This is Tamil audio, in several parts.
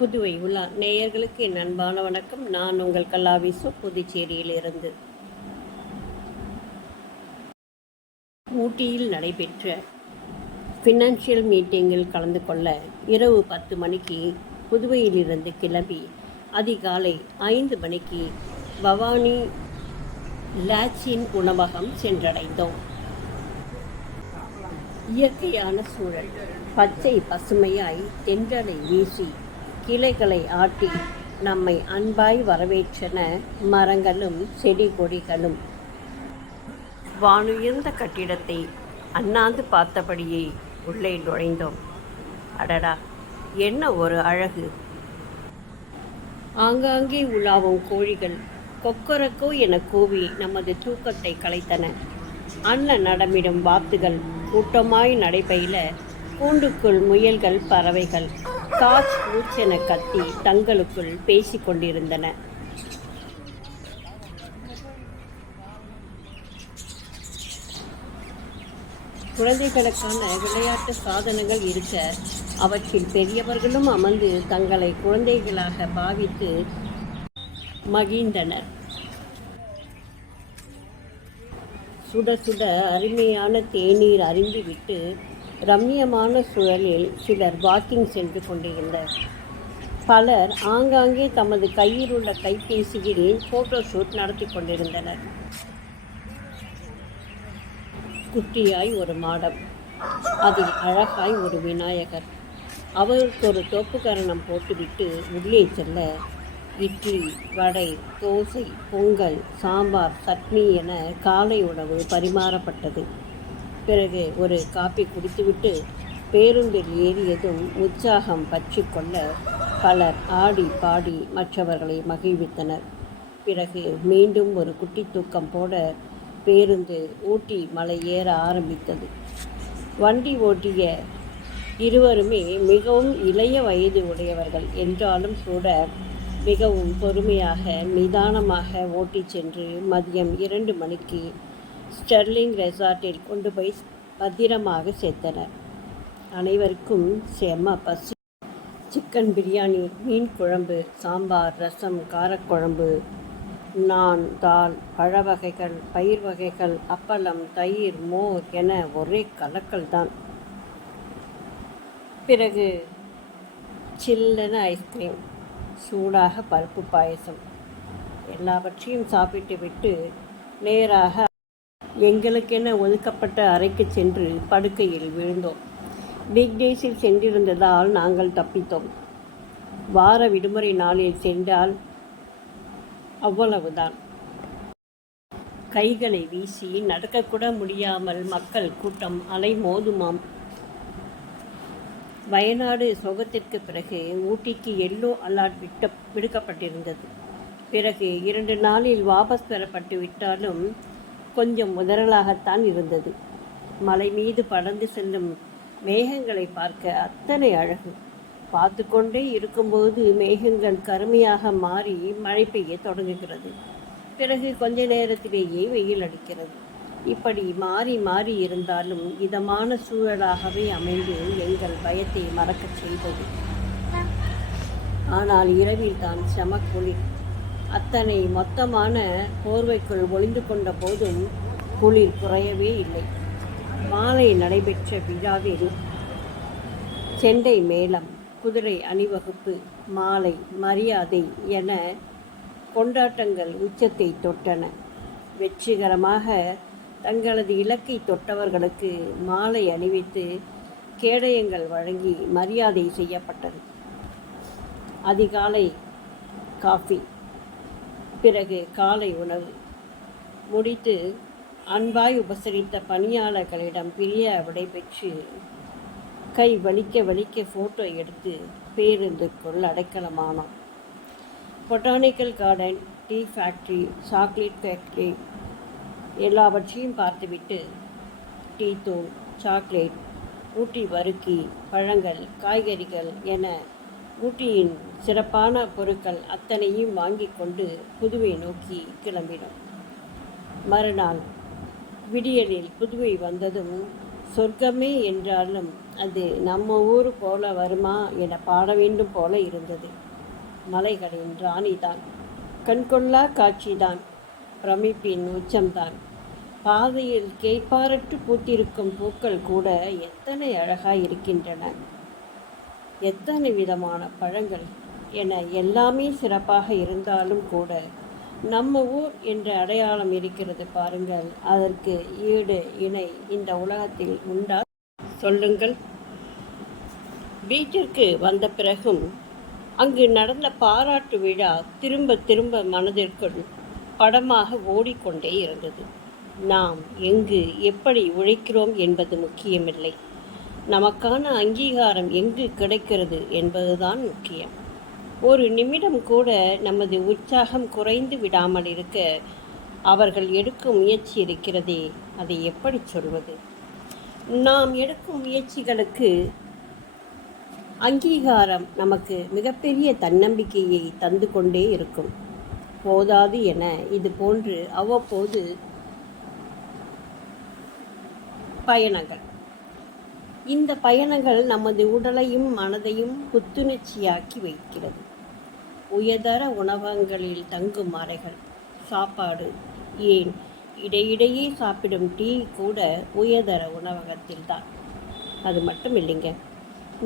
புதுவை உலா நேயர்களுக்கு என் அன்பான வணக்கம். நான் உங்கள் கல்லாவிசு, புதுச்சேரியிலிருந்து. ஊட்டியில் நடைபெற்ற ஃபினான்ஷியல் மீட்டிங்கில் கலந்து கொள்ள இரவு 10 மணிக்கு புதுவையிலிருந்து கிளம்பி அதிகாலை 5 மணிக்கு பவானி லாட்ஜின் உணவகம் சென்றடைந்தோம். இயற்கையான சூழல், பச்சை பசுமையாய் தென்றலை வீசி கிளைகளை ஆட்டி நம்மை அன்பாய் வரவேற்றன மரங்களும் செடி கொடிகளும். வானுயர்ந்த கட்டிடத்தை அண்ணாந்து பார்த்தபடியே உள்ளே நுழைந்தோம். அடடா, என்ன ஒரு அழகு! ஆங்காங்கே உலாவும் கோழிகள் கொக்கரக்கோ என கூவி நமது தூக்கத்தை கலைத்தன. அண்ணன் நடமிடும் வாத்துகள் கூட்டமாய் நடைபயில கூண்டுக்குள் முயல்கள் பறவைகள் காச் மூச்சென கத்தி தங்களுக்குள் பேசிக் கொண்டிருந்தன. குழந்தைகளுக்கான விளையாட்டு சாதனங்கள் இருக்க அவற்றில் பெரியவர்களும் அமர்ந்து தங்களை குழந்தைகளாக பாவித்து மகிழ்ந்தனர். சுட சுட அருமையான தேநீர் அருந்திவிட்டு ரம்மியமான சூழலில் சிலர் வாக்கிங் சென்று கொண்டிருந்தனர். பலர் ஆங்காங்கே தமது கையில் உள்ள கைபேசியில் ஃபோட்டோ ஷூட் நடத்தி கொண்டிருந்தனர். குட்டியாய் ஒரு மாடம், அதில் அழகாய் ஒரு விநாயகர். அவருக்கு ஒரு தோப்புக்கரணம் போட்டுவிட்டு உள்ளே செல்ல இட்லி, வடை, தோசை, பொங்கல், சாம்பார், சட்னி என காலை உணவு பரிமாறப்பட்டது. பிறகு ஒரு காப்பி குடித்துவிட்டு பேருந்தில் ஏறியதும் உற்சாகம் பற்றி கொள்ள பலர் ஆடி பாடி மற்றவர்களை மகிழ்வித்தனர். பிறகு மீண்டும் ஒரு குட்டி தூக்கம் போட பேருந்து ஊட்டி மலை ஏற ஆரம்பித்தது. வண்டி ஓட்டிய இருவருமே மிகவும் இளைய வயது உடையவர்கள் என்றாலும் கூட மிகவும் பொறுமையாக நிதானமாக ஓட்டி சென்று மதியம் 2 மணிக்கு ஸ்டெர்லிங் ரெசார்ட்டில் கொண்டு போய் பத்திரமாக சேர்த்தனர். அனைவருக்கும் செம்ம பசி. சிக்கன் பிரியாணி, மீன் குழம்பு, சாம்பார், ரசம், காரக்குழம்பு, நான், தால், பழ வகைகள், பயிர் வகைகள், அப்பளம், தயிர், மோர் என ஒரே கலக்கல் தான். பிறகு சில்லென ஐஸ்கிரீம், சூடாக பருப்பு பாயசம், எல்லாவற்றையும் சாப்பிட்டு விட்டு நேராக எங்களுக்கென ஒதுக்கப்பட்ட அறைக்கு சென்று படுக்கையில் விழுந்தோம். வீக் டேஸில் சென்றிருந்ததால் நாங்கள் தப்பித்தோம். வார விடுமுறை நாளில் சென்றால் அவ்வளவுதான். கைகளை வீசி நடக்கக்கூட முடியாமல் மக்கள் கூட்டம் அலை மோதுமாம். வயநாடு சோகத்திற்கு பிறகு ஊட்டிக்கு எல்லோ அலர்ட் விடுக்கப்பட்டிருந்தது. பிறகு 2 நாளில் வாபஸ் பெறப்பட்டு விட்டாலும் கொஞ்சம் முதலாகத்தான் இருந்தது. மலை மீது படர்ந்து செல்லும் மேகங்களை பார்க்க அத்தனை அழகு. பார்த்து கொண்டே இருக்கும்போது மேகங்கள் கருமையாக மாறி மழை பெய்ய தொடங்குகிறது. பிறகு கொஞ்ச நேரத்திலேயே வெயில் அடிக்கிறது. இப்படி மாறி மாறி இருந்தாலும் இதமான சூழலாகவே அமைந்து எங்கள் பயத்தை மறக்கச் செய்தது. ஆனால் இரவில் தான் செம குளிர். அத்தனை மொத்தமான போர்வைக்குள் ஒளிந்து கொண்ட போதும் குளிர் குறையவே இல்லை. மாலை நடைபெற்ற விழாவில் செண்டை மேளம், குதிரை அணிவகுப்பு, மாலை மரியாதை என கொண்டாட்டங்கள் உச்சத்தை தொட்டன. வெற்றிகரமாக தங்களது இலக்கை தொட்டவர்களுக்கு மாலை அணிவித்து கேடயங்கள் வழங்கி மரியாதை செய்யப்பட்டது. அதிகாலை காஃபி, பிறகு காலை உணவு முடித்து அன்பாய் உபசரித்த பணியாளர்களிடம் பிரிய விடைபெற்று கை வலிக்க வலிக்க ஃபோட்டோ எடுத்து பேருந்துக்குள் அடைக்கலமானோம். Botanical garden, tea factory, chocolate factory எல்லாவற்றையும் பார்த்துவிட்டு டீ தூள், சாக்லேட், ஊட்டி வறுக்கி, பழங்கள், காய்கறிகள் என ஊட்டியின் சிறப்பான பொருட்கள் அத்தனையும் வாங்கி கொண்டு புதுவை நோக்கி கிளம்பினோம். மறுநாள் விடியலில் புதுவை வந்ததும் சொர்க்கமே என்றாலும் அது நம்ம ஊர் போல வருமா என பாட வேண்டும் போல இருந்தது. மலைகளின் ராணிதான், கண்கொள்ளா காட்சிதான், பிரமிப்பின் உச்சம்தான். பாதையில் கேட்பாரற்று பூத்திருக்கும் பூக்கள் கூட எத்தனை அழகாய் இருக்கின்றன, எத்தனை விதமான பழங்கள் என எல்லாமே சிறப்பாக இருந்தாலும் கூட நம்ம ஊர் என்ற அடையாளம் இருக்கிறது பாருங்கள். அதற்கு ஈடு இணை இந்த உலகத்தில் உண்டா சொல்லுங்கள்? வீட்டிற்கு வந்த பிறகும் அங்கு நடந்த பாராட்டு விழா திரும்ப திரும்ப மனதிற்குள் படமாக ஓடிக்கொண்டே இருந்தது. நாம் எங்கு எப்படி உழைக்கிறோம் என்பது முக்கியமில்லை, நமக்கான அங்கீகாரம் எங்கு கிடைக்கிறது என்பதுதான் முக்கியம். ஒரு நிமிடம் கூட நமது உற்சாகம் குறைந்து விடாமல் இருக்க அவர்கள் எடுக்கும் முயற்சி இருக்கிறதே, அதை எப்படி சொல்வது? நாம் எடுக்கும் முயற்சிகளுக்கு அங்கீகாரம் நமக்கு மிகப்பெரிய தன்னம்பிக்கையை தந்து கொண்டே இருக்கும். போதாது என இது போன்று அவ்வப்போது பயணங்கள். இந்த பயணங்கள் நமது உடலையும் மனதையும் புத்துணர்ச்சியாக்கி வைக்கிறது. உயர்தர உணவகங்களில் தங்கும் அறைகள், சாப்பாடு, ஏன் இடையிடையே சாப்பிடும் டீ கூட உயர்தர உணவகத்தில்தான். அது மட்டும் இல்லைங்க,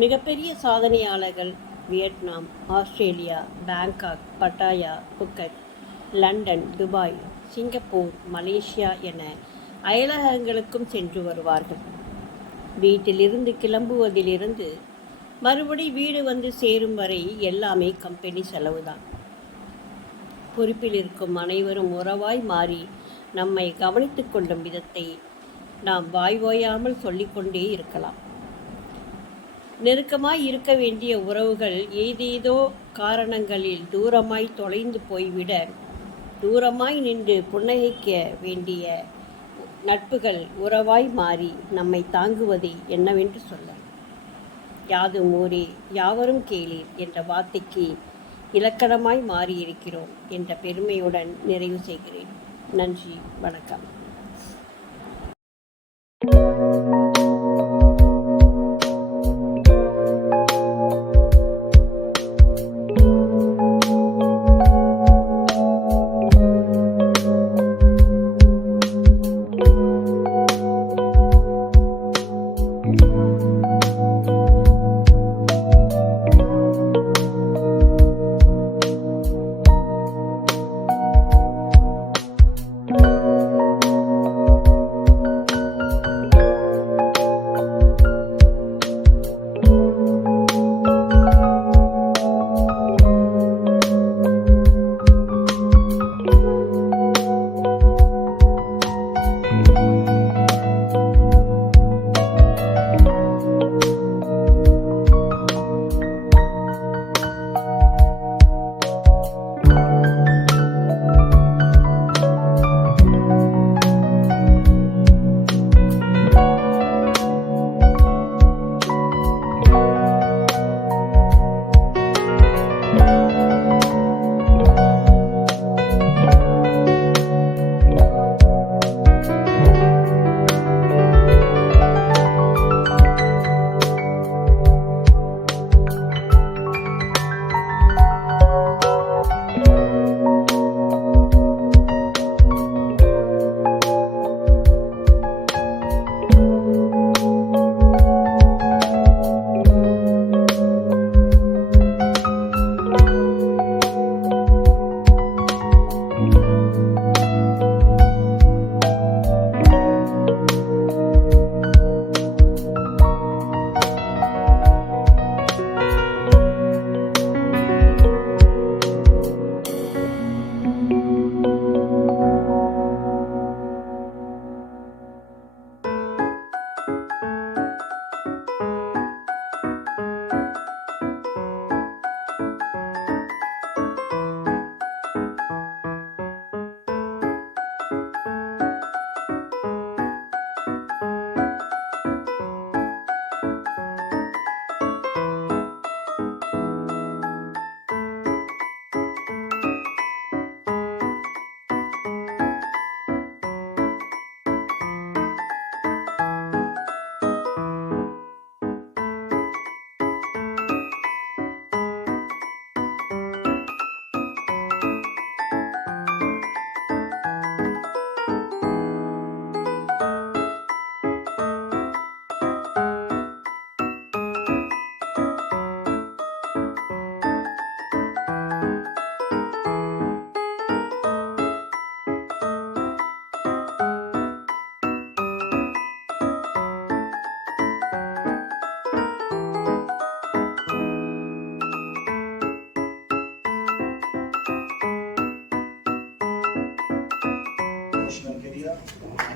மிகப்பெரிய சாதனையாளர்கள் Vietnam, Australia, Bangkok, Pattaya, Phuket, London, Dubai, Singapore, Malaysia என அயலகங்களுக்கும் சென்று வருவார்கள். வீட்டிலிருந்து கிளம்புவதிலிருந்து மறுபடி வீடு வந்து சேரும் வரை எல்லாமே கம்பெனி செலவுதான். பொறுப்பில் இருக்கும் அனைவரும் உறவாய் மாறி நம்மை கவனித்து கொள்ளும் விதத்தை நாம் வாய் ஓயாமல் சொல்லிக்கொண்டே இருக்கலாம். நெருக்கமாய் இருக்க வேண்டிய உறவுகள் ஏதேதோ காரணங்களில் தூரமாய் தொலைந்து போய்விட, தூரமாய் நின்று புன்னகைக்க வேண்டிய நட்புகள் உறவாய் மாறி நம்மை தாங்குவதை என்னவென்று சொல்ல? யாதும் ஊரே யாவரும் கேளீர் என்ற வார்த்தைக்கு இலக்கணமாய் மாறியிருக்கிறோம் என்ற பெருமையுடன் நிறைவு செய்கிறேன். நன்றி, வணக்கம்.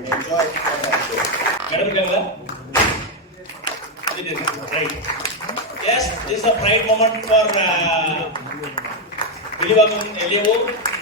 enjoy that show. Madam Kamala? Right. Yes, this is a pride moment for Vilivagam LAO.